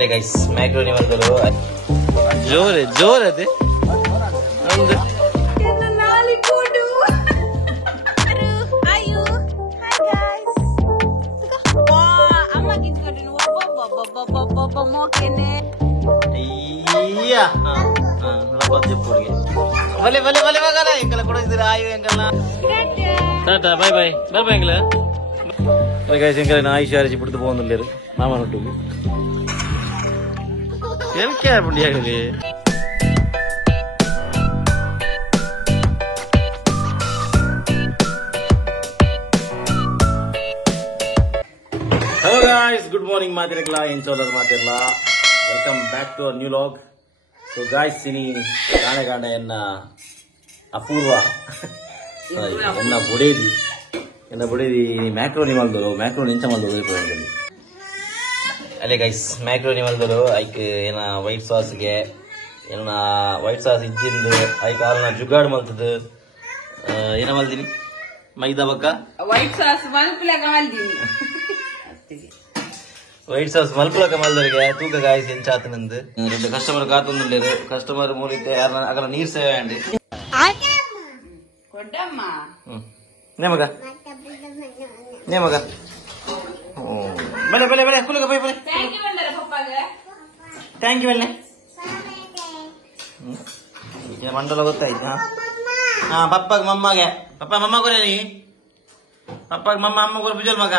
ಅಲ್ಲೇ guys macaroni ಬಂದರು ಜೋರೆ ಜೋರದೆ ಒಂದು ಅಯ್ಯ ಬಲೆ ಬಲೆ ಬಲೆ ಮಗನ ಎಂಕಲ ಕೊಡಿದ್ದೀರಾ ಆಯು ಎಂಕಲ್ನ tata bye bye bye bye ಎಂಕಲ ಗೈಸ್ ಎಂಕಲ ಆಯುಷ್ ಅರಿಸಿ ಬಿಡ್ತು പോകുന്നില്ലേರು മാമനൊട്ടു എനിക്കാ പുണ്യാകല് ಹಲೋ ಗಾಯ್ಸ್ ಗುಡ್ ಮಾರ್ನಿಂಗ್ ಮಾತಿರಕ್ಲ ಏನ್ ಚೋಲರ್ ಮಾತಿರಲ್ಲ welcome back to our new vlog so guys ಇನಿ ಕಾಣೆ ಕಾಣೆ ಎನ್ನ ಅಪೂರ್ವ ಎನ್ನ ಬುಡೇದಿ ಮ್ಯಾಕ್ರೋನಿ ಮಲ್ದೋರು ಮ್ಯಾಕ್ರೋನಿ ಎಂಚ ಮಲ್ದೋರು ಅಲ್ಲೇ ಗೈಸ್ ಮ್ಯಾಕ್ರೋನಿ ಮಲ್ದೋರು ಐಕ್ ಏನ ವೈಟ್ ಸಾಸ್ಗೆ ಏನ ವೈಟ್ ಸಾಸ್ ಇಜ್ಜಿಂದು ಐಕ್ ಆಲ್ನ ಜುಗಾಡ್ ಮಲ್ತದು ಏನ ಮಲ್ದಿನಿ ಮೈದಾ ಬಕ್ಕ ವೈಟ್ ಸಾಸ್ ಮಲ್ಪುಲಕ ಮಲ್ದಿನಿ ವೈಟ್ ಸಾಸ್ ಮಲ್ಪುಲಕ ಮಲ್ದರಿಗೆ ತೂಕ ಗಾಯ್ಸ್ ಎಂಚಾತನಂದು రెండు ಕಸ್ಟಮರ್ ಕಾತೊಂದುಲ್ಲೇರು ಕಸ್ಟಮರ್ ಮೂಲಿತ್ತೆ ಯಾರನ್ನ ಅಗಲ ನೀರ್ ಸೇವೆ ಅಂಡಿ ಕೊಡ್ಡಮ್ಮ ನೇಮಗ ನೇಮಗ ಬಲೆ ಬಲೆ ಬಲೆ ಕುಲಗ ಬೈ ಬಲೆ ಥ್ಯಾಂಕ್ ಯು ಬಂದರ ಪಪ್ಪಾಗೆ ಥ್ಯಾಂಕ್ ಯು ಬಲೆ ಈಗ ಮಂಡಲ ಗೊತ್ತಾಯ್ತು ಹಾ ಪಪ್ಪಗ ಮಮ್ಮಗೆ ಪಪ್ಪ ಮಮ್ಮ ಕೊರೇನಿ ಪಪ್ಪಗ ಮಮ್ಮ ಅಮ್ಮ ಕೊರ ಬುಜಲ್ ಮಗ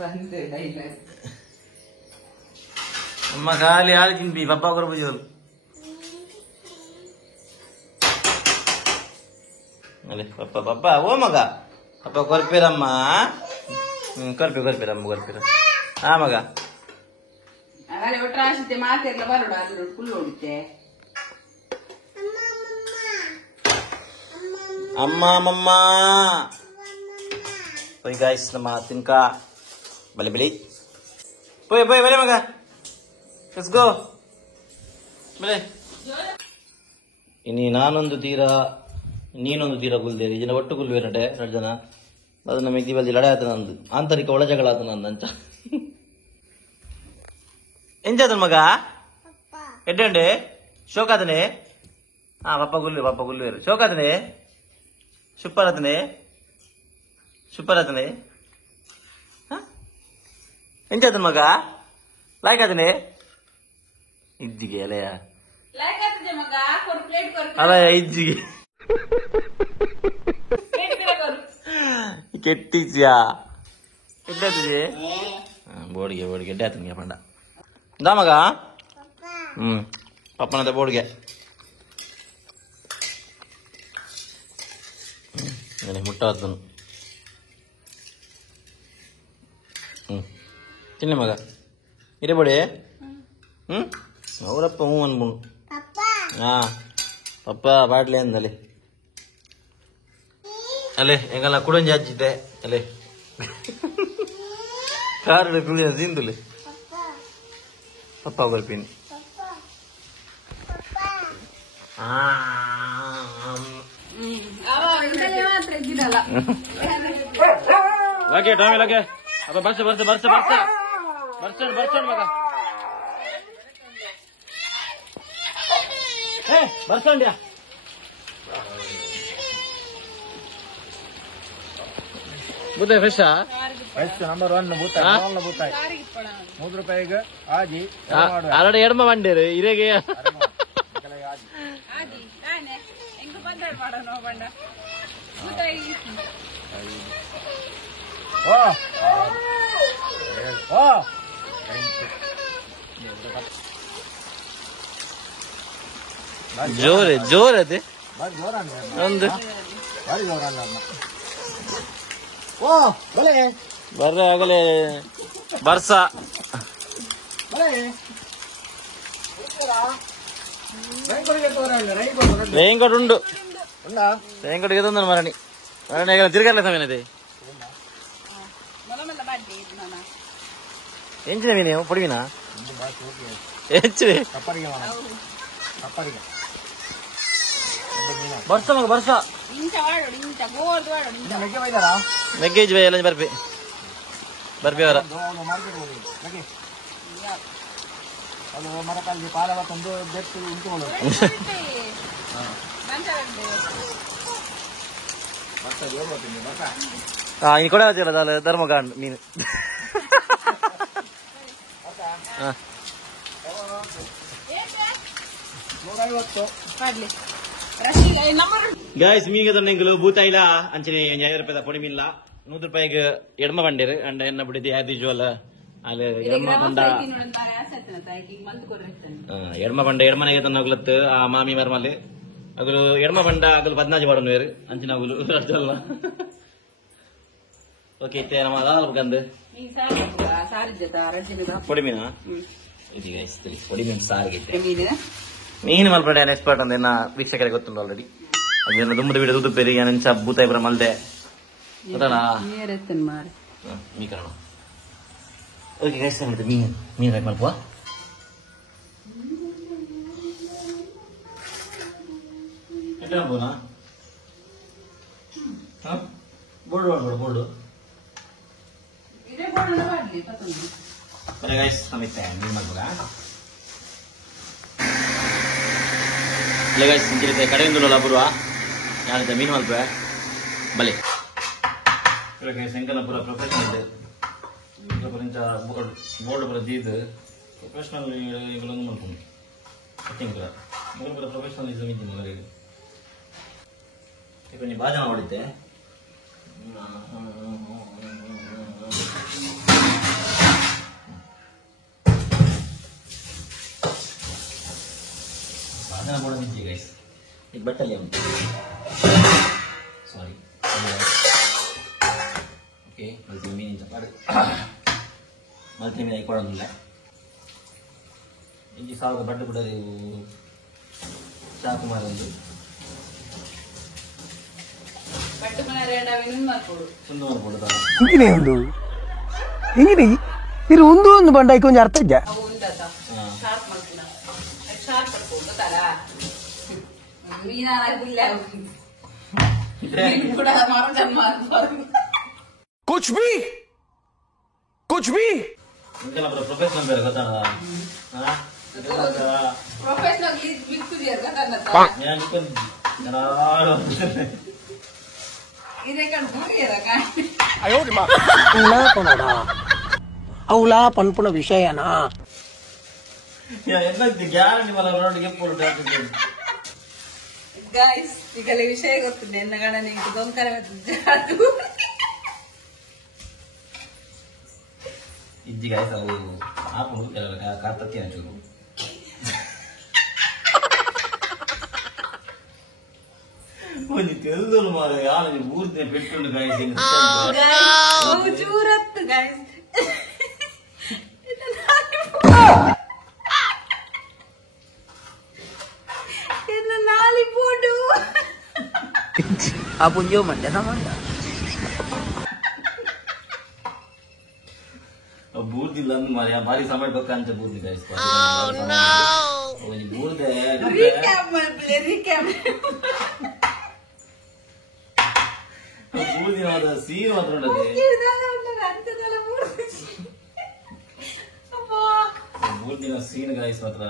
ಬಂದೆ ಇಲ್ಲ ಅಮ್ಮ ಖಾಲಿ ಹಾಲು ತಿನ್ಬಿ ಪಪ್ಪ ಕೊರ ಬುಜಲ್ ಅಲೆ ಪಪ್ಪ ಪಪ್ಪ ಓ ಮಗ ಪಪ್ಪ ಕೊರ್ಪಿರಮ್ಮ ಕೊರ್ಪಿರಮ್ಮ ಕೊರ್ಪಿರ ಹಾ ಮಗ ಅಗಲೆ ಒಟ್ರಾಶಿತೆ ಮಾತೆರ್ಲ ಬರೋಡ ಅದ್ರ ಫುಲ್ ಓಡಿತೆ ಅಮ್ಮ ಮಮ್ಮ ಪೈ ಗಾಯ್ಸ್ ನಮ್ಮ ತಿನ್ಕ ಬಲೆ ಬಲಿ ಪೋಯ್ ಪೋಯ್ ಬಲೆ ಮಗ ಲೆಟ್ಸ್ ಗೋ ಬಲೆ ಇನಿ ನಾನೊಂದು ತೀರ ನೀನೊಂದು ತೀರ ಗುಲ್ದೇರಿ ಜನ ಒಟ್ಟು ಗುಲ್ವೇರಟೆ 2 ಜನ ಅದು ನಮ್ಮ ಮೆಗ್ದಿ ಬಲ್ದಿ ಲಡೆ ಆತನ ಅಂದು ಆಂತರಿಕ ಒಳಜಗಳ ಆತನ ಅಂದಂಚ ಎಂಜಾತನ ಮಗ ಎಡ್ಡೆ ಶೋಕಾತನೆ ಹಾ ಪಪ್ಪ ಗುಲ್ವೇರು ಶೋಕಾತನೆ ಸೂಪರ್ ಆತನೆ ಎಂಜಾತನ ಮಗ ಲೈಕ್ ಆತನೆ ಇದ್ದಿಗೆ ಅಲೆಯ ಲೈಕ್ ಆಗ್ತದೆ ಮಗ ಕೊಡು ಪ್ಲೇಟ್ ಕೊಡು ಅಲ್ಲ ಇಜ್ಜಿಗೆ ಕೆಟ್ಟಿದ್ಯಾ ಎಡ್ಡಾತಿದೆ ಬೋಡಿಗೆ ಎಡ್ಡೆ ಆತನಿಗೆ ಪಂಡ ದಾ ಮಗ ಪಪ್ಪನದ ಬೋಡಿಗೆ ಮುಟ್ಟಾತನು ತಿನ್ನ ಮಗ ಇರೇ ಬೋಡಿ ಅವರಪ್ಪ ಹ್ಞೂ ಅನ್ಬುಣು ಹಾ ಪಪ್ಪ ಬಾಡ್ಲೆ ಅಂದಲೆ ಅಲೆ ಎಂಗಲ್ಲ ಕುಡಂಜಿ ಹಚ್ಚಿದ್ದೆ ಅಲೆ ಕಾರಡೆ ಕುಳಿಯ ತಿಂದುಲೆ ಪಪ್ಪ ಬರ್ತೀನಿ ಲಗೆ ಟಾಮಿ ಲಗೆ ಅಪ್ಪ ಬರ್ಸ ಮಗ ಬರ್ಸಂಡ್ಯಾ ಬೂತಾಯಿ ಫ್ರೆಶ್ ನಂಬರ್ 1 ಬೂತಾಯಿ 3 ರೂಪಾಯಿಗೆ ಆಜಿ ಆಲ್ರೆಡಿ ಎಡಮ ಬಂಡೇರು ಇರೆಗೆ ಜೋರದೆ ಒಂದು ಬರ್ರೆ ಆಗಲೇ ಬರ್ಸ ರೇಂಕಟ್ ಉಂಡು ರೇಂಕಟ್ಗೆ ತಂದ ಮರಣಿ ತಿರ್ಗಲ್ಲ ಸಮಯನದೆ ಎಂಚಿನವಿ ನೀವು ಪುಡಿವಿನ ಹೆಚ್ಚಿವೆ ಬರ್ಸ ಮಗ ಬರ್ಸ ಮೆಗ್ಗೇಜ್ ಬೈ ಎಲ್ಲ ಬರ್ಬಿ ಬರ್ಬಿ ಅವರ ಅವನು ಮಾರ್ಕೆಟ್ ಹೋಗಿ ಹಾಗೆ ಅದು ಮರಕಲ್ಲಿ ಪಾಲ ಒಂದು ಬೆಟ್ಟು ಉಂಟು ಇನ್ನು ಕೂಡ ಧರ್ಮಕಾಂಡ್ ಮೀನು ಗಾಯ್ಸ್ ಮೀಗ ತಂಡೆಂಗಳು ಭೂತಾಯಿಲ ಅಂಚನೆ 50 ರೂಪಾಯಿ ಪೊಡಿ ಮೀನ್ಲ 100 ರೂಪಾಯಿಗೆ ಎಡ್ಮ ಬಂಡೇರು ಅಂಡ ಎನ್ನ ಬಿಡಿದ್ದು ಆಸ್ ಯೂಶುವಲ್ ಅಲ್ಲಿ ಎಡ್ಮ ಬಂಡ ಎಡ್ಮನೆಗೆ ತನ್ನಗ್ಲತ್ತು ಆ ಮಾಮಿ ಮರ್ಮಲ್ಲಿ ಅಗಲು ಎಡ್ಮ ಬಂಡ ಅಗಲು 14 ಬಾಡನು ಬೇರು ಅಂಚಿನ ಅಗಲು ಅಷ್ಟಲ್ಲ ಓಕೆ ಇತ್ತೆ ನಮ್ಮ ಅದಾಲ್ಬೇಕಂದು ಪೊಡಿ ಮೀನ ಇದು ಗೈಸ್ ಪೊಡಿ ಮೀನು ಸಾರಿಗೆ ಮೀನು ಮಲ್ಪಡೆ ಎಕ್ಸ್ಪರ್ಟ್ ಅಂತ ವೀಕ್ಷಕರಿಗೆ ಗೊತ್ತುಂಟು ಆಲ್ರೆಡಿ ಅದೇನು ದುಂಬದ ಬಿಡ ದುಡ್ಡು ಪೇರಿ ನೆಂಚ ಬೂತಾಯಿ ಬರ ಮಲ್ದೆ ಗೊತ್ತಲ್ಲ ಮೀ ಕಾರಣ ಓಕೆ ಗೈಸ್ ಮೀನು ಹಾಕಿ ಮಲ್ಪುವ ಬೋರ್ಡು ಮಾಡ್ಬೋದು ಬೋರ್ಡು ಗೈಸ್ ನಮಗೆ ಮೀನು ಮಾಡ್ಬೋದಾ ಗೈಸ್ ಇಂಚಿರುತ್ತೆ ಕಡೆಯಿಂದ ಬರುವ ಯಾರಿದ್ದ ಮೀನು ಮಲ್ಪೆ ಬಲೆ ಶಂಕರಪುರ ಪ್ರೊಫೆಷನಲ್ ಬೋರ್ಡ್ ಪುರ ದೀದ್ ಪ್ರೊಫೆಷನಲ್ ಇವುಗಳನ್ನು ಮಾಡ್ಕೊಂಡು ಶಂಕರ ಪುರ ಪ್ರೊಫೆಷನಲಿಸಮ್ ಇದ್ದೀನಿ ಮಗಳಿಗೆ ಈಗ ನೀವು ಭಾಜನ ಮಾಡಿದ್ದೆ ಭಾಜನ ಮಾಡೋದಿದ್ದೆ ಗೈಸ್ ಈಗ ಬಟ್ಟಲ್ಲಿ ಉಂಟು ಸಾರಿ ಓಕೆ ಮಲ್ತಿ ಮೀನಿನ ಚಪಾಡಿ ಮಲ್ತಿ ಮೀನು ಹಾಕೊಳ್ಳೋದಿಲ್ಲ ಇಂಚಿ ಸಾವಿರ ಬಡ್ಡೆ ಬಿಡೋದು ಚಾಕು ಮಾರೊಂದು ಸುಂದು ಮಾಡ್ಕೊಡುದ ಹಿಂಗಿನೇ ಒಂದು ಹಿಂಗಿನೇ ಇದು ಒಂದು ಬಂಡಾಯ್ಕೆ ಒಂದು ಅರ್ಥ ಇದ್ದ कुछ भी ಪ್ರೊಫೆಷನಲ್ ಬೇರೆ ಗೊತ್ತಾಗ ಅವಳ ಪನ್ಪುಣ ವಿಷಯನಾ ಗ್ಯಾರಂಟಿ ಮಲ್ಲ ರೋಡ್ಗೆ ಗೈಸ್ ಈಗ ವಿಷಯ ಗೊತ್ತಿದೆ ಎನ್ನ ಗಣನಿಗೆ ಗೊಂಕರ ಇಜ್ಜಿ ಗಾಯ್ಸ್ ಅವು ಹಾಕೊಂಡು ಕಾರ್ತತ್ತಿ ಹಂಚೂರು ಒಂದು ತೆಲ್ದಲು ಮಾರ ಯಾರು ಊರ್ದೆ ಪೆಟ್ಕೊಂಡು ಗಾಯ್ಸ್ ಚೂರತ್ತು ಗೈಸ್ ನಾಲಿ ಪೋಟು ಆ ಪುಂಜೋ ಮಂಡ್ಯ ಸಂಬಂಧ ಬೂರ್ದಿಲ್ಲ ಅಂದ್ ಮಾರ್ಯ ಭಾರಿ ಸಮಯ ಬೇಕಂತ ಬೂರ್ದಿ ಗಾಯ್ಸ್ ಬೂರ್ದೆ ಬೂರ್ದಿನ ಸೀನ್ ಮಾತ್ರ ಬೂರ್ದಿನ ಸೀನ್ ಗಾಯ್ಸ್ ಮಾತ್ರ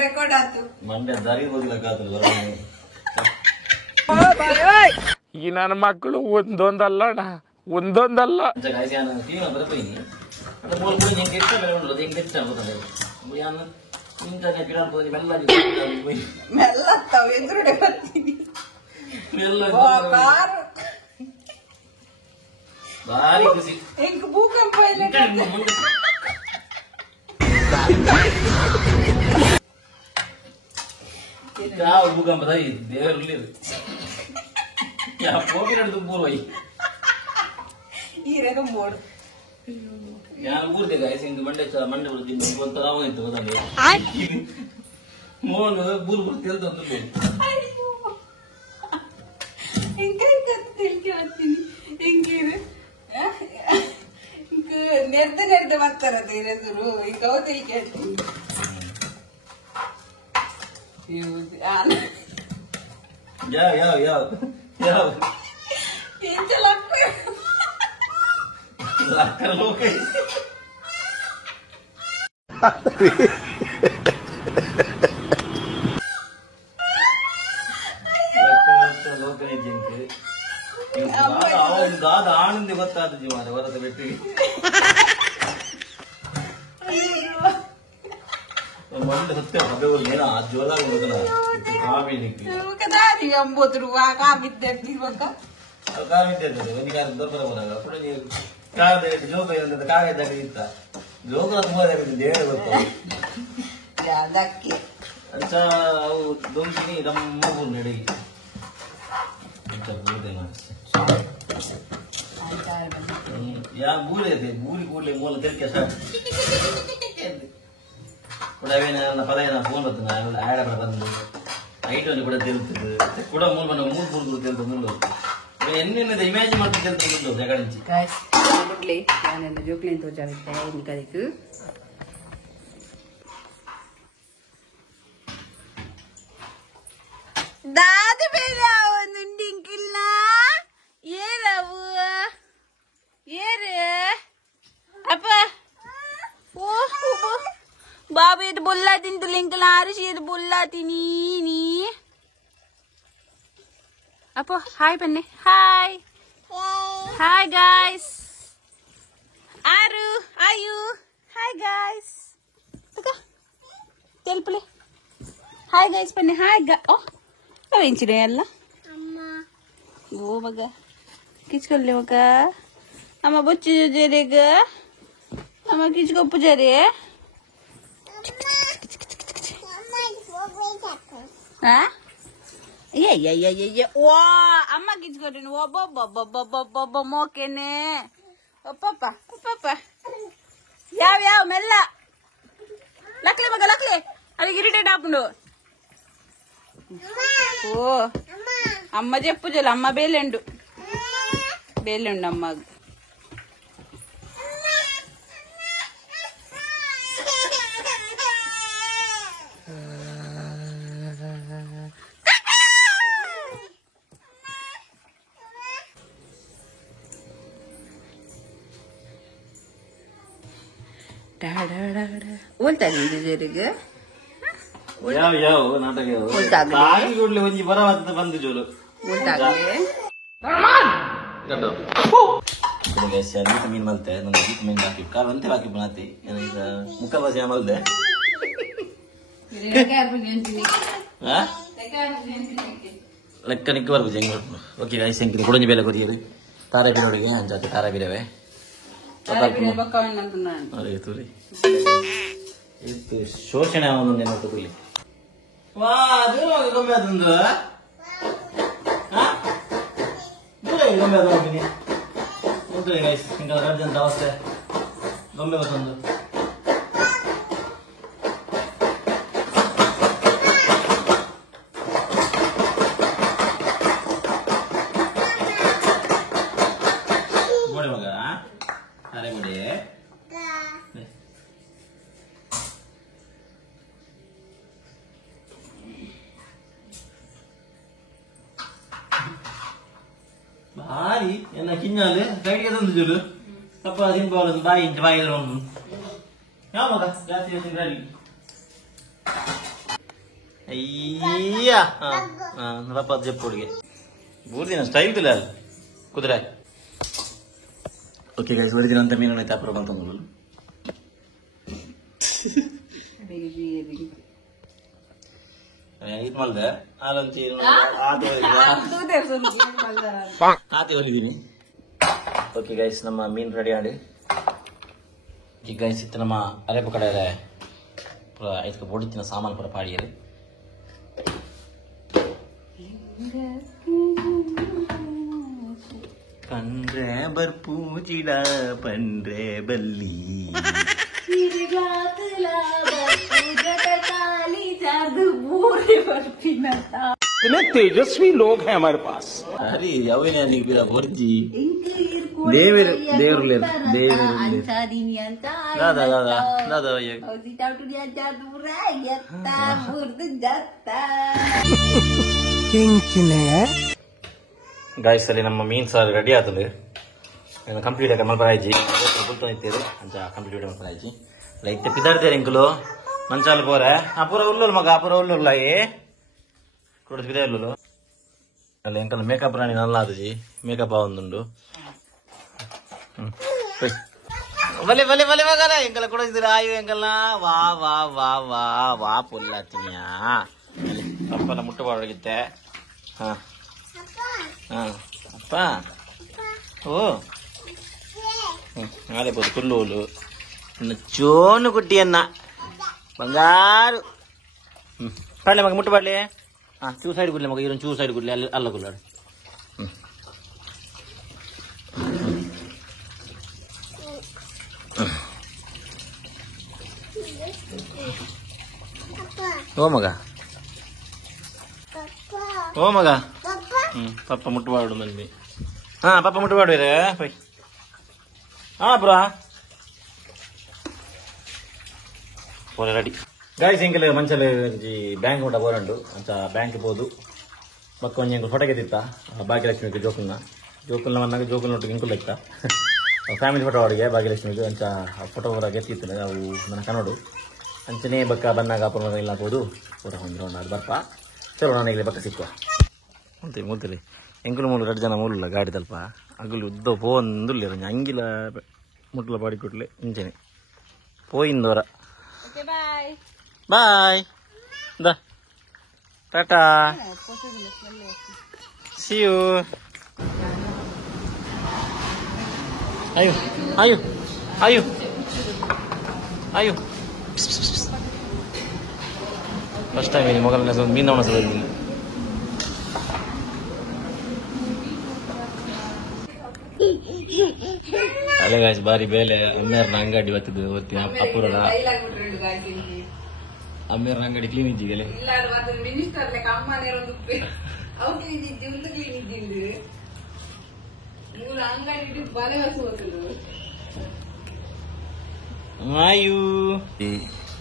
ರೆಕಾರ್ಡ್ ಆಯ್ತು ಮಂಡ್ಯ ದಾರಿ ಹೋಗ್ಲಕ್ಕಾದ್ರು ಈ ನನ್ನ ಮಕ್ಕಳು ಒಂದೊಂದಲ್ಲ ಭಾರಿ ಖುಷಿ ಭೂಕಂಪ ಯಾವ ಭೂಕಂಪದ ದೇವರಲ್ಲಿ ಯಾವ ಹೋಗಿ ನಡೆದು ಪೂರ್ವೈ ಈ ರಕಂ ಬೋರ್ಡ್ ഞാൻ ഊർത്തെ ഗൈസ് ಇಂದು ಮಂಡೆ ಬರುತ್ತಿದ್ದು ಅಂತ ಆಗೋಯ್ತು ಗೊತ್ತಾಗ ಮೋನು ಬೂರು ಬೂರು ತೆಲ್ದು ಹಿಂಗೆ ತಿಳ್ಕೆ ಬರ್ತೀನಿ ಹಿಂಗೆ ನೆರ್ದು ಬರ್ತಾರದು ಇರೋದ್ರು ಈಗ ತಿಳ್ಕೆ ಹೇಳ್ತೀನಿ ಯಾವ ಇಂಚಲಕ್ಕ ಆನಂದಿ ಗೊತ್ತಾದ ಜೀವನ ಹೊರದ ಬಿಟ್ಟು ಮಂದಿ ಹೊತ್ತೆ ಹಬ್ಬ ಜೋರಾಗಿ ಜೋಗ ಕಾಗದಾಗ ಇತ್ತ ಜೋಗ ತುಂಬಾ ಗೊತ್ತ ಅವು ದೋಷಿನಿ ನಮ್ಮ ನಡಿ ಯಾ ಬೂರಿ ಇದೆ ಬೂರಿ ಕೂಡಲೇ ಮೂಲ ತೆರಿಗೆ ನನ್ನ ಪದ ಏನ ಫೋನ್ ಬರ್ತದೆ ಆಡ ಬಂದು ಐಟಲ್ಲಿ ಕೂಡ ತಿರುತ್ತದೆ ಕೂಡ ಮೂಲ ಬಂದ ಮೂರು ತಿರುತ ಮುಂದೆ ಎನ್ನೆನ್ನದ ಇಮ್ಯಾಜಿನ್ ಮಾಡ್ತಾ ತಿರುತ ಮುಂದೆ ಜಗಡಿಂಚಿ ನಾನು ಜೋಕ್ಲಿ ತೋಜಾವಿದ್ದೆ ನಿಕದಿಕ್ಕು ದಾದ ಬೇಡ ಒಂದು ಡಿಂಕಿಲ್ಲ ಏರವು ಏರೆ ಅಪ್ಪ ಓ ಬಾಬು ಇದು ಬೊಲ್ಲಾತೀನಿ ತುಲಿಂಕಲ ಆರುಷಿ ಇದು ಬೊಲ್ಲಾತೀನಿ ನೀ ಅಪ್ಪ ಹಾಯ್ ಬನ್ನಿ ಹಾಯ್ ಹಾಯ್ ಗಾಯ್ಸ್ ಆರು ಆಯು ಹಾಯ್ ಗಾಯ್ಸ್ ತೆಲ್ಪಲೆ ಹಾಯ್ ಗಾಯ್ಸ್ ಬನ್ನಿ ಹಾಯ್ ಓ ಅವೇಂಚಿನ ಎಲ್ಲ ಓ ಮಗ ಕಿಚ್ಕೊಳ್ಲಿ ಮಗ ಅಮ್ಮ ಬೊಚ್ಚು ಜರೇಗ ಅಮ್ಮ ಕಿಚ್ಕೊಪ್ಪು ಜರೇ ಓ ಅಮ್ಮ ಕಿಚ್ಕೊಟ್ಟಿನ ಒಬ್ಬೊಬ್ಬೊಬ್ಬೊಬ್ಬೊಬ್ಬೊಬ್ಬ ಮೋಕೆನೆ ಒಪ್ಪಪ್ಪ ಒಪ್ಪಪ್ಪ ಯಾವ ಮೆಲ್ಲ ಲಕ್ಲೆ ಮಗ ಲಕ್ಲೆ ಅದಕ್ಕೆ ಇರಿಟೇಟ್ ಹಾಕೊಂಡು ఓ అమ్మ చెప్పు జలు అమ్మ బేలెండు అమ్మ ಓಲ್ತಾಗಿ ಜರಿಗೆ ಯಾವ ನಾಟಕ ಕೂಡಲೇ ಒಂಜಿ ಬರವಾದ ಬಂದು ಜೋಲು ಮೀನ್ ಮಲ್ತೆ ಮೀನ್ ಹಾಕಿ ಕಾಲು ಅಂತೆ ಹಾಕಿ ಬನಾತಿ ಮುಖ ಬಸಿ ಮಲ್ದೆ ಲೆಕ್ಕ ನಿಕ್ಕ ಬರ್ಬೋದು ಹೆಂಗ್ ಬರ್ಬೋದು ಓಕೆ ಗೈಸ್ ಹೆಂಗಿದೆ ಕೊಡಂಜಿ ಬೇಲೆ ಕೊರಿಯರು ತಾರಾ ಬೀರೋಡಿಗೆ ಅಂಜಾತಿ ತಾರಾ ಬೀರವೆ ತೂರಿ ಇದು ಶೋಷಣೆ ಅವನು ನೆನಪು ತುಲಿ ವಾ ಅದು ಗೊಂಬೆ ಅದೊಂದು ಗೊಂಬೆ ಅದು ಹೋಗ್ತೀನಿ ನೋಡ್ರಿ ಗೈಸ್ ಹಿಂಗ ಅರ್ಜೆಂಟ್ ಅವಸ್ಥೆ ಗೊಂಬೆ ಮತ್ತೊಂದು ಗೋಡೆ ಮಗ ಅರೆ ಗೋಡೆ ಭಾರಿ ಎಲ್ಲ ಕಿನ್ನಾಲು ಕೈಗೆ ತಂದು ಜೋರು ಸ್ವಲ್ಪ ತಿನ್ಬಾರದು ಬಾಯಿ ಇದ್ರೆ ಉಂಟು ಯಾವ ಮಗ ಜಾಸ್ತಿ ರೆಡಿ ಅಯ್ಯ ರಪ್ಪ ಜಪ್ಪುಡಿಗೆ ಬೂರ್ದಿನ ಸ್ಟೈಲ್ ಇಲ್ಲ ಅದು ಕುದುರೆ ಓಕೆ ಗೈಸ್ ಒರಿದಿನ ಅಂತ ಮೀನು ತಾಪರ ಬಂತ ಮೊದಲು ಇದು ಮಲ್ದೆ ಹಾಲಂಚಿ ಆತಿ ಹೊರಿದೀನಿ ಓಕೆ ಗೈಸ್ ನಮ್ಮ ಮೀನು ರೆಡಿ ಆಡಿ ಈಗ ಗೈಸ್ ಇತ್ತು ನಮ್ಮ ಅರೆಪ ಕಡೆ ಪೂರ ಐದಕ್ಕೆ ಬೊಡಿತಿನ ಸಾಮಾನು ಪೂರ ಪಾಡಿಯರು ಪಂಡ್ರೆ ಬರ್ಪೂಜಿಡ ಪಂಡ್ರೆ ಬಲ್ಲಿ इतने तेजस्वी लोग हैं हमारे पास अरे यावेने निकला वर्जी देवर देवर ले देवर दादा दादा दादा ये गाइस ಅಲ್ಲಿ ನಮ್ಮ ಮೀನ್ ಸಾರು ರೆಡಿ ಆತದೆ ಕಂಪ್ಲೀಟ್ ಆಗಿ ಮಲ್ಪರಾಯ್ಜಿ ಕುಲ್ತೊಂದು ಇತ್ತೇರು ಅಂಚ ಕಂಪ್ಲೀಟ್ ಮಲ್ಪರಾಯ್ಜಿ ಇತ್ತೆ ಪಿದಾಡ್ತೇರು ಎಂಕುಲು ಮಂಚಾಲು ಪೋರೆ ಪೂರ ಉಲ್ಲುಲು ಮಗ ಪೂರ ಉಲ್ಲುಲ್ಲ ಕೂಡ ಪಿದ ಉಲ್ಲುಲು ಅಲ್ಲ ಎಂಕಲ್ ಮೇಕಪ್ ರಾಣಿ ನಲ್ಲ ಆದಜಿ ಮೇಕಪ್ ಒಂದುಂಡು ಬಲೆ ಬಲೆ ಬಲೆ ಮಗನ ಎಂಕಲ್ ಕೊಡಿಸಿದ್ರ ಆಯು ಎಂಕಲ್ನ ವಾ ವಾ ವಾ ವಾ ವಾ ಪುಲ್ಲಾತಿನಿಯಾ ಅಪ್ಪನ ಮುಟ್ಟಬಾರ್ದಾಗಿತ್ತೆ ಹಾ ಹಾ ಅಪ್ಪ ಓ ಅದೇ ಬೋದು ಕುಲ್ಲೋಲು ಚೋನು ಕುಟ್ಟಿಯನ್ನ ಬಂಗಾರು ಪಡ್ಲೆ ಮಗ ಮುಟ್ಟಬಾಡ್ಲಿ ಹಾ ಚೂ ಸೈಡ್ ಕುಡ್ಲಿ ಮಗ ಇರೊಂದು ಚೂ ಸೈಡ್ ಕುಡ್ಲಿ ಅಲ್ಲಿ ಅಲ್ಲ ಕುಲ್ಲಾಡು ಓ ಮಗ ಓ ಮಗ ಪಪ್ಪ ಮುಟ್ಟಬಾರ್ದು ಮಂದಿ ಹಾ ಪಪ್ಪ ಮುಟ್ಟಬಾರ್ದು ಪೈ ಹಾ ಬ್ರಾ ಪೋರೆ ರೆಡಿ ಗಾಯ್ಸ್ ಎಂಕಲ್ ಮಂಚಲ್ ಬ್ಯಾಂಕ್ ಉಂಟ ಬೋರಂಡು ಅಂಚ ಬ್ಯಾಂಕ್ ಬೋದು ಬಕ್ಕ ಒಂಜಿ ಎಂಕಲ್ ಫೋಟೋ ಗೆತ್ತಿತ್ತ ಭಾಗ್ಯಲಕ್ಷ್ಮಿಗೆ ಜೋಕುಲ್ನ ಬಂದಾಗ ಜೋಕುಲ್ನೊಟ್ಟಿಗೆ ಇಂಕುಲ್ ಇತ್ತ ಫ್ಯಾಮಿಲಿ ಫೋಟೋ ಅವರಿಗೆ ಭಾಗ್ಯಲಕ್ಷ್ಮಿಗೆ ಅಂಚ ಫೋಟೋ ಹೊರ ಗೆತ್ತಿತ್ತು ಅವು ನನ್ನ ಕನ್ನಡು ಅಂಚನೆ ಬಕ್ಕ ಬಂದಾಗ ಅಪ್ಪ ಇಲ್ಲ ಬೋದು ಫೋಟೋ ಹೊಂದಿರೋ ಅದು ಬರ್ಪ ಚಲೋ ನನಗೆ ಬಕ್ಕ ಸಿಕ್ಕುವ ಅಂತೀವಿ ಮೂಲ್ತೀರಿ ಎಂಕುಲು ಮೂಲು 2 ಜನ ಮೂಲಿಲ್ಲ ಗಾಡಿ ತಲ್ಪ ಅಗಲು ಉದ್ದ ಪೋಂದುಲ್ಲ ಅಂಗಿಲ ಮುಟ್ಲ ಪಾಡಿ ಕೊಟ್ಲೆ ಇಂಚನೆ ಪೋಯಿಂದವರ ಬಾಯ್ ದ ಟಾಟಾ ಸಿ ಯು ಅಯ್ಯೋ ಅಯ್ಯೋ ಅಯ್ಯೋ ಅಯ್ಯೋ ಫಸ್ಟ್ ಟೈಮ್ ಇಲ್ಲಿ ಮೊಗಲನೇ ಒಂದು ಮೀನು ಅವನ ಸಲ ಅಲೆಗಾಯ್ಸ್ ಬಾರಿ ಬೇಲೆ ಅಮ್ಮೇರ್ನ ಅಂಗಡಿ ಬರ್ತದೆ ಓದ್ತೀನಿ ಅಪೂರಣ ಅಮ್ಮೇರ್ನ ಅಂಗಡಿ ಕ್ಲೀನ್ ಇದ್ದೀಗಲೆ ಆಯು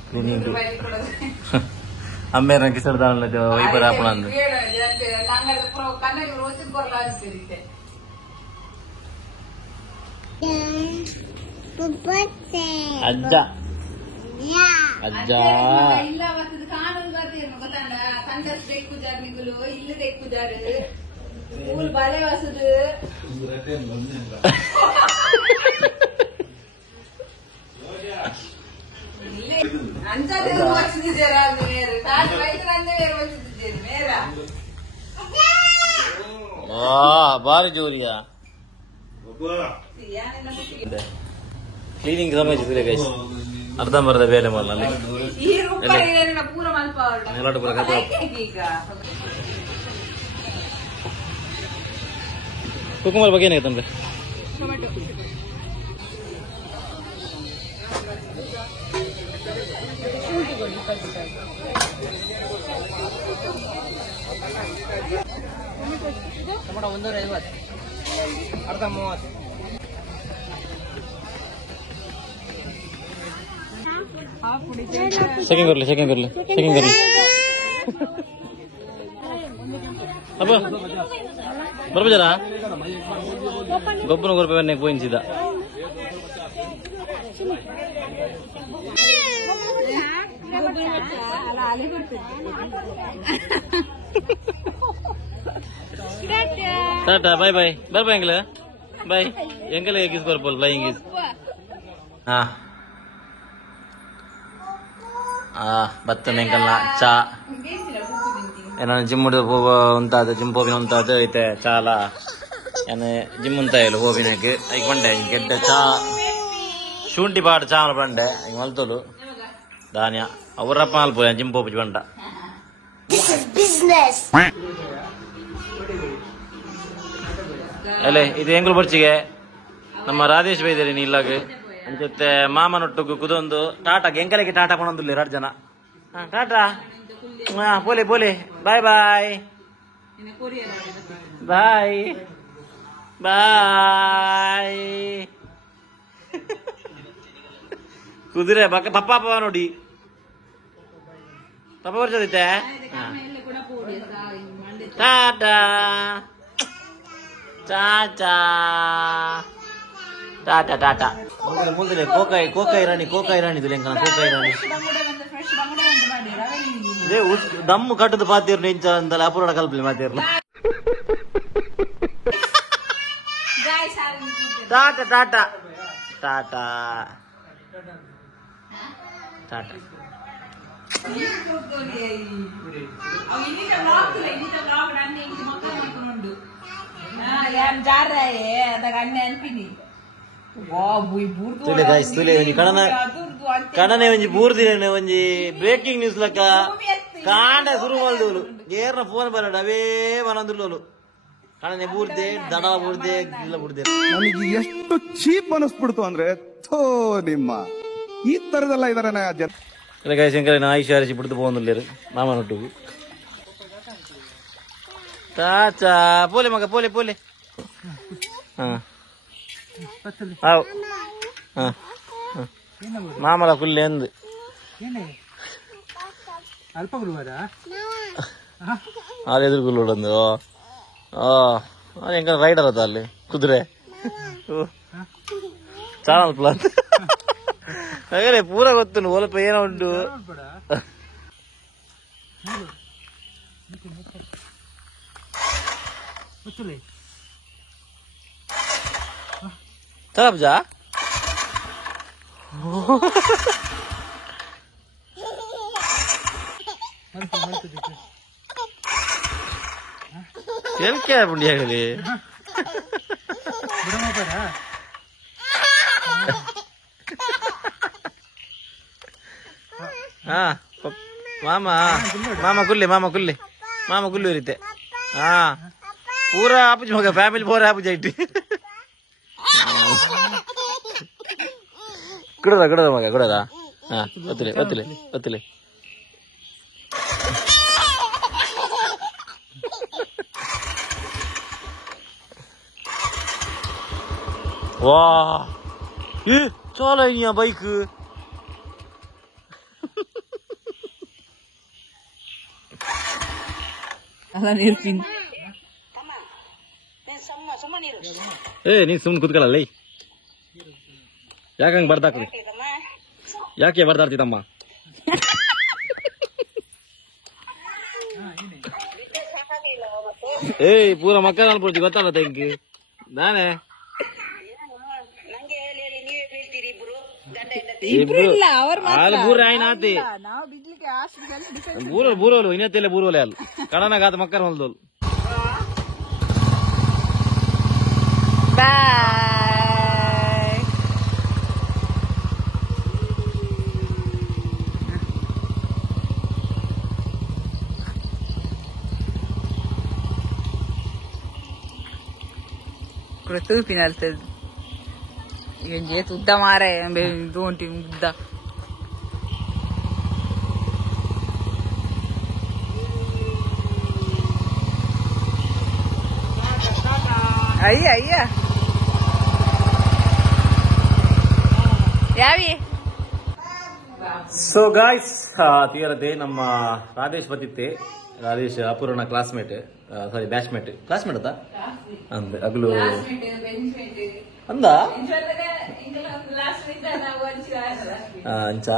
ಕ್ಲೀನಿಂಗ್ ಅಮ್ಮೇರ್ನ ಕಿಸಡ್ದಾಳ ವೈಪರ್ ಹಾಪಣ ಅಂದು ಅಜ್ಜ ಅಜ್ಜ ಇಲ್ಲ ಬರ್ತದೆ ಕಾಣಲು ಬರ್ತೇನೆ ಗೊತ್ತಾಂಡ ಸಂಡಸ್ ಬೇಕು ಜಾರ್ನಿಗಳು ಇಲ್ಲದೆ ಕುಜಾರು ಊರು ಬಲೆ ವಸದು ಅಂಜಾದೆ ವಸಿದ್ದೀರಾ ಮೇರು ಕಾಲು ರೈತರ ಅಂದೇ ವಸಿದ್ದೀರಿ ಮೇರ ಬಾರಿ ಜೋರಿಯಾ ಕ್ಲೀನಿಂಗ್ ಸಂಬಂಧಿಸಿದ್ರೆ ಗೈಸ್ ಅರ್ಧಂಬರ್ಧ ಬೇರೆ ಮಾಡಲಿ ಕುಕುಂಬರ ಬಗ್ಗೆ ಏನಾಯ್ತಂದ್ರೆ ಟೊಮೊಟೊ 150 ಅರ್ಧ 30 सेकंड कर ले अब बरब जरा गोबर गोर पे पोइन सीधा टाटा bye bye bye bye bye angle किस पर बोल फ्लाइंग किस हाँ ಬತ್ತನ ಎಂಕಲ್ನ ಚಾ ಏನ ಜಿಮ್ ಉಂತಾದ ಜಿಮ್ ಹೋಗಿನ ಉಂತಾದ ಐತೆ ಚಾಲ ಏನ ಜಿಮ್ ಉಂತ ಇಲ್ಲ ಹೋಗಿನಕ್ಕೆ ಈಗ ಬಂಡೆ ಗೆಡ್ಡ ಚಾ ಶುಂಠಿ ಪಾಟ ಚಾ ಬಂಡೆ ಈಗ ಮಲ್ತೋದು ಧಾನ್ಯ ಅವರಪ್ಪ ಮಲ್ಪೋಯ ಜಿಮ್ ಹೋಗಿ ಬಂಡ ಅಲ್ಲೇ ಇದು ಎಂಗ್ಳು ಬರ್ಚಿಗೆ ನಮ್ಮ ರಾಧೇಶ್ ಬೈದೇರಿ ನೀ ಇಲ್ಲಾಗ ಅಂಚೆ ಮಾಮನೊಟ್ಟಿಗೆ ಕುದೊಂದು ಟಾಟಾ ಎಂಕಲಿಗೆ ಟಾಟಾ ಪಣೊಂದಿಲ್ಲ 2 ಜನ ಟಾಟಾ ಪೋಲಿ ಪೋಲಿ ಬಾಯ್ ಬಾಯ್ ಬಾಯ್ ಬಾಯ್ ಕುದುರೆ ಪಪ್ಪ ನೋಡಿ ಪಪ್ಪ ಬರ್ಸೋದೈತೆ ಟಾಟಾ ಚಾಚಾ ಟಾಟಾ ಟಾಟಾ ಮುಂದೆ ಕೋಕಾಯಿ ರಾಣಿ ತುಲೆಂಕನ ಕೋಕಾಯಿ ರಾಣಿ ಇದೇ ದಮ್ಮು ಕಟ್ಟದ ಪಾತಿರ್ ನೆಂಚ ಅಂತಲ್ಲ ಅಪೂರ್ಣ ಕಲ್ಪನೆ ಮಾತಿರ್ಲ ಟಾಟಾ ಟಾಟಾ ಟಾಟಾ ಟಾಟಾ ಕಡನೆ ಒಂಜಿ ಬೂರ್ದಿನ ಒಂಜಿ ಬ್ರೇಕಿಂಗ್ ನ್ಯೂಸ್ ಲಕ್ಕ ಕಾಂಡ ಶುರು ಮಾಡಿದವಳು ಏರ್ನ ಫೋನ್ ಬರೋಣ ಅವೇ ಬರೋದಿಲ್ಲವಳು ಕಡನೆ ಬೂರ್ದೆ ದಡ ಬೂರ್ದೆ ಇಲ್ಲ ಬೂರ್ದೆ ನನಗೆ ಎಷ್ಟು ಚೀಪ್ ಅನಿಸ್ಬಿಡ್ತು ಅಂದ್ರೆ ಥೋ ನಿಮ್ಮ ಈ ತರದೆಲ್ಲ ಇದಾರೆ ಶಂಕರ ಆಯುಷ್ ಹರಿಸಿ ಬಿಡ್ತು പോകുന്നില്ലേರು ಮಾಮನೊಟ್ಟಿಗೆ ಚಾಚಾ ಪೋಲೆ ಮಗ ಪೋಲೆ ಪೋಲೆ ಮಾಮಲ ಕುಲ್ಲೆ ಅಂದು ಅದು ಎದುರು ಕುಲ್ಲೋಡಂದು ಹೆಂಗ ರೈಡರ್ ಅದ ಅಲ್ಲಿ ಕುದುರೆ ಚಾನಲ್ ಪ್ಲಾನ್ ಹಾಗಾದ್ರೆ ಪೂರ ಗೊತ್ತು ಒಲಪ ಏನೋ ಉಂಟು ತರಬ್ಜಾ ಎಲ್ಕೆ ಪುಂಡಿ ಆಗಲಿ ಹಾ ಮಾಮ ಕುಲ್ಲು ಇರುತ್ತೆ ಹಾ ಪೂರ ಆಪುಜಿ ಮಗ ಫ್ಯಾಮಿಲಿ ಪೂರ ಆಪುಜಿ ಐಟಿ ಕುಡದ ಮಗ ಕುಡದ ಹಾ ಒತ್ತಿಲೆ ವಾ ಚಾಲ ಬೈಕ್ ನೀ ಸುಮ್ಮನೆ ಕುತ್ಕೊಳ್ಳಲ್ಲ ಯಾಕಂಗ್ ಬರ್ದಾಕ್ಲಿ ಯಾಕೆ ಬರ್ದಾಡ್ತಿದ್ದಮ್ಮ ಪೂರ ಮಕ್ಕಳ ಅನ್ಬಿಡ್ತಿ ಗೊತ್ತಲ್ಲ ತಂಗಿ ನಾನೇ ಬೂರೋಲು ಇನ್ನತ್ತೆಲ್ಲ ಬೂರೋಲೆ ಅಲ್ಲ ಕಡನಾಗಾದ ಮಕ್ಕಳ ಹೊಲ್ದೋಲು ತೂಪಿನಲ್ತದ್ದು ಇವನ್ ಉದ್ದ ಮಾರೆ ದೋಂಟಿ ಉದ್ದ ಅಯ್ಯ ಯಾವಿ ಸೊ ಗಾಯ್ಸ್ ತೀರದೆ ನಮ್ಮ ರಾಧೇಶ್ ಬತ್ತಿತ್ತೆ ರಾಧೇಶ್ ಅಪೂರ್ಣ ಕ್ಲಾಸ್ಮೇಟ್ ಸಾರಿ ಬ್ಯಾಚ್ಮೇಟ್ ಕ್ಲಾಸ್ಮೇಟ್ ಅತ್ತ ಅಂದ ಅಗಲು ಅಂದ ಅಂಚ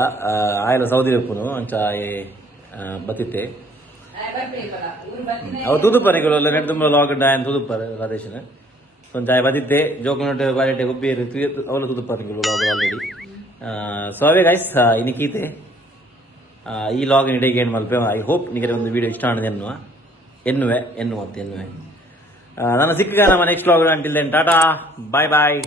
ಆಯಲ ಸೌದಿ ಉಪ್ಪುನು ಅಂಚ ಬತ್ತಿತ್ತೆ ಅವ ತೂದುಪ್ಪನಿಗಳು ನೆಟ್ ತುಂಬ ಲಾಗ್ ಆಯನ್ ತೂದುಪ್ಪರ್ ರಾಧೇಶನ್ ಒಂಚ ಬತ್ತಿತ್ತೆ ಜೋಕನೊಟ್ಟು ಬಾಲೆಟೆ ಗುಬ್ಬಿ ಅವಳು ತೂದುಪ್ಪನಿಗಳು ಲಾಗ್ ಆಲ್ರೆಡಿ ಸೊ ಅವೇ ಗೈಸ್ ಇನ್ನಿಕೀತೆ ಈ ಲಾಗ್ ಇಡೀಗೆ ಏನು ಮಲ್ಪೆ ಐ ಹೋಪ್ ನಿಮಗೆ ಒಂದು ವಿಡಿಯೋ ಇಷ್ಟ ಆಗಿದೆ ಎನ್ನುವೆ ನಾನು ಸಿಕ್ಕ ನಮ್ಮ next vlog until then tata bye ಬಾಯ್.